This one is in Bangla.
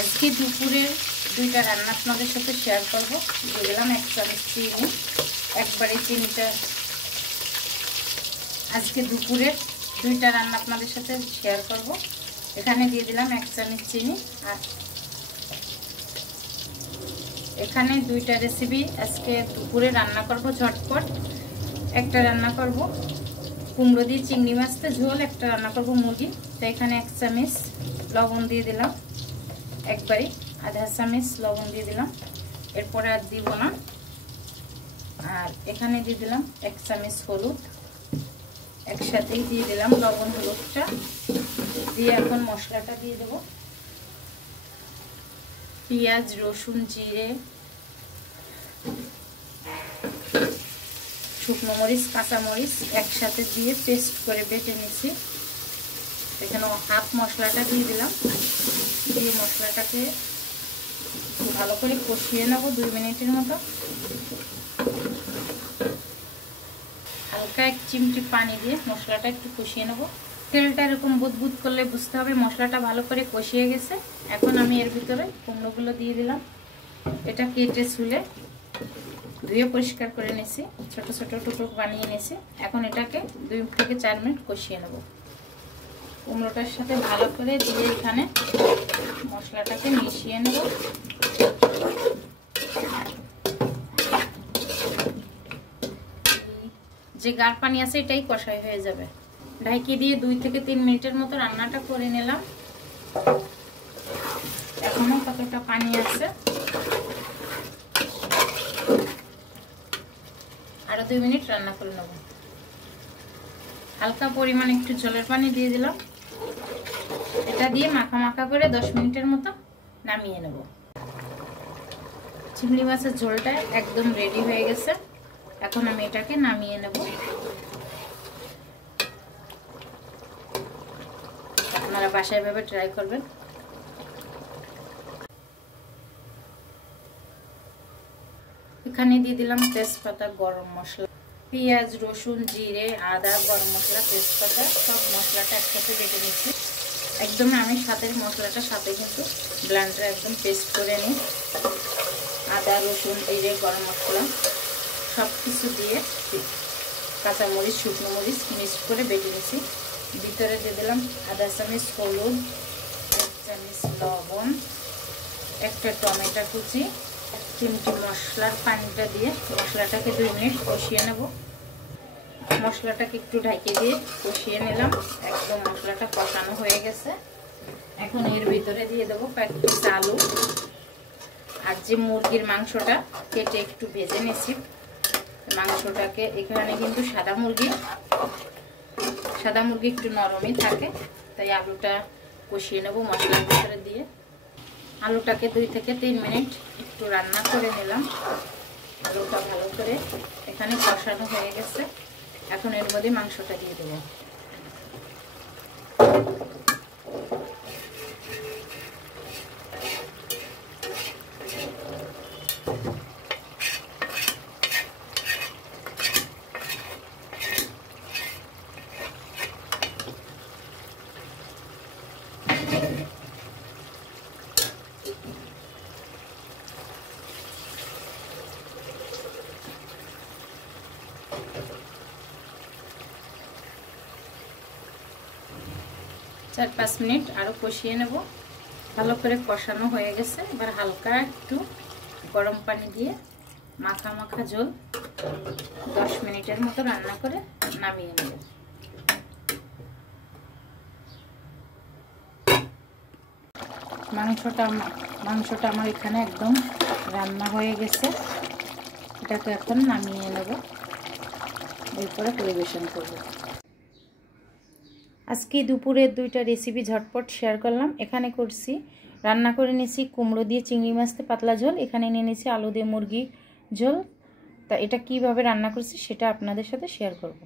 আজকে দুপুরের দুইটা রান্না আপনাদের সাথে শেয়ার করব। দিয়ে দিলাম 1 চামচ চিনি, একবারে চিনিটা। আজকে দুপুরের দুইটা রান্না আপনাদের সাথে শেয়ার করব। এখানে দিয়ে দিলাম 1 চামচ চিনি, আর এখানে দুইটা রেসিপি আজকে দুপুরে রান্না করব ঝটপট। একটা রান্না করব কুমড়ো দিয়ে চিংড়ি মাছতে ঝোল, একটা রান্না করব মুরগি। তো এখানে 1 চামচ লবণ দিয়ে দিলাম, একবারে আধা চামচ লবণ দিয়ে দিলাম, এরপরে আর দিব না। আর এখানে দিয়ে দিলাম 1 চামচ হলুদ, একসাথেই দিয়ে দিলাম লবণ হলুদটা দিয়ে। এখন মশলাটা দিয়ে দেব। পেঁয়াজ, রসুন, জিরে, শুকনো মরিচ, কাঁচা মরিচ একসাথে দিয়ে পেস্ট করে বেটে নিয়েছি। এখানে হাফ মশলাটা দিয়ে দিলাম, দিয়ে মশলাটাকে ভালো করে কষিয়ে নেব 2 মিনিটের মতো। হালকা 1 চিমটি পানি দিয়ে মশলাটা একটু কষিয়ে নেব। তেলটা এরকম বুদবুদ করলে বুঝতে হবে মশলাটা ভালো করে কষিয়ে গেছে। এখন আমি এর ভিতরে কুমড়োগুলো দিয়ে দিলাম। এটা কেটে ছুলে ধুয়ে পরিষ্কার করে নিয়েছি, ছোট ছোট টুকরো বানিয়ে নিয়েছি। এখন এটাকে 2 থেকে 4 মিনিট কষিয়ে নেব। কুমড়োটার সাথে ভালো করে দিয়ে এখানে মশলাটাকে মিশিয়ে নেব। যে গাঢ় পানি আছে এটাই কষাই হয়ে যাবে। ঢাকি দিয়ে 2 থেকে 3 মিনিটের মতো রান্নাটা করে নিলাম। এখনো কতটা পানি আছে, আরো 2 মিনিট রান্না করে নেব। হালকা পরিমাণ একটু ঝোলের পানি দিয়ে দিলাম। এটা দিয়ে মাখা মাখা করে 10 মিনিটের মতো নামিয়ে নেব। চিংড়ি মাছের ঝোলটা একদম রেডি হয়ে গেছে। এখন আমি এটাকে নামিয়ে নেব। আপনারা বাসায় ভাবে ট্রাই করবেন। এখানে দিয়ে দিলাম তেজপাতা, গরম মশলা, পেঁয়াজ, রসুন, জিরে, আদা, গরম মশলা, তেজপাতা সব মশলাটা একসাথে বেটে নিচ্ছি। একদম আমি সাথের মশলাটা সাথে কিন্তু ব্লেন্ডারে একদম পেস্ট করে নিই। আদা, রসুন, জিরে, গরম মশলা সব কিছু দিয়ে কাঁচামরিচ, শুকনো মরিচ মিক্স করে বেটে নিচ্ছি। ভিতরে দিয়ে দিলাম আধা চামচ হলুদ, 1 চামচ লবণ, একটা টমেটো কুচি, 1 চিমটি মশলার পানিটা দিয়ে মশলাটাকে 2 মিনিট কষিয়ে নেব। মশলাটাকে একটু ঢাকিয়ে দিয়ে কষিয়ে নিলাম। একদম মশলাটা কষানো হয়ে গেছে। এখন এর ভিতরে দিয়ে দেবো কয়েকটা আলু, আর যে মুরগির মাংসটা কেটে একটু ভেজে নিয়েছি মাংসটাকে। এখানে কিন্তু সাদা মুরগি একটু নরমই থাকে, তাই আলুটা কষিয়ে নেব মশলার ভিতরে দিয়ে। আলুটাকে 2 থেকে 3 মিনিট একটু রান্না করে নিলাম। আলুটা ভালো করে এখানে কষানো হয়ে গেছে। এখন এর মধ্যে মাংসটা দিয়ে দেবো। চার 5 মিনিট আরো কষিয়ে নেব। ভালো করে কষানো হয়ে গেছে। এবার হালকা একটু গরম পানি দিয়ে মাখা মাখা ঝোল 10 মিনিটের মতো রান্না করে নামিয়ে নেব। মাংসটা আমার এখানে একদম রান্না হয়ে গেছে। এটাকে এখন নামিয়ে নেব, এরপরে পরিবেশন করব। আজকে দুপুরের 2টা রেসিপি ঝটপট শেয়ার করলাম। এখানে করছি রান্না করে নিয়েছি কুমড়ো দিয়ে চিংড়ি মাছতে পাতলা ঝোল, এখানে নিয়ে নিয়েছি আলু দিয়ে মুরগি ঝোল। তা এটা কিভাবে রান্না করছি সেটা আপনাদের সাথে শেয়ার করব।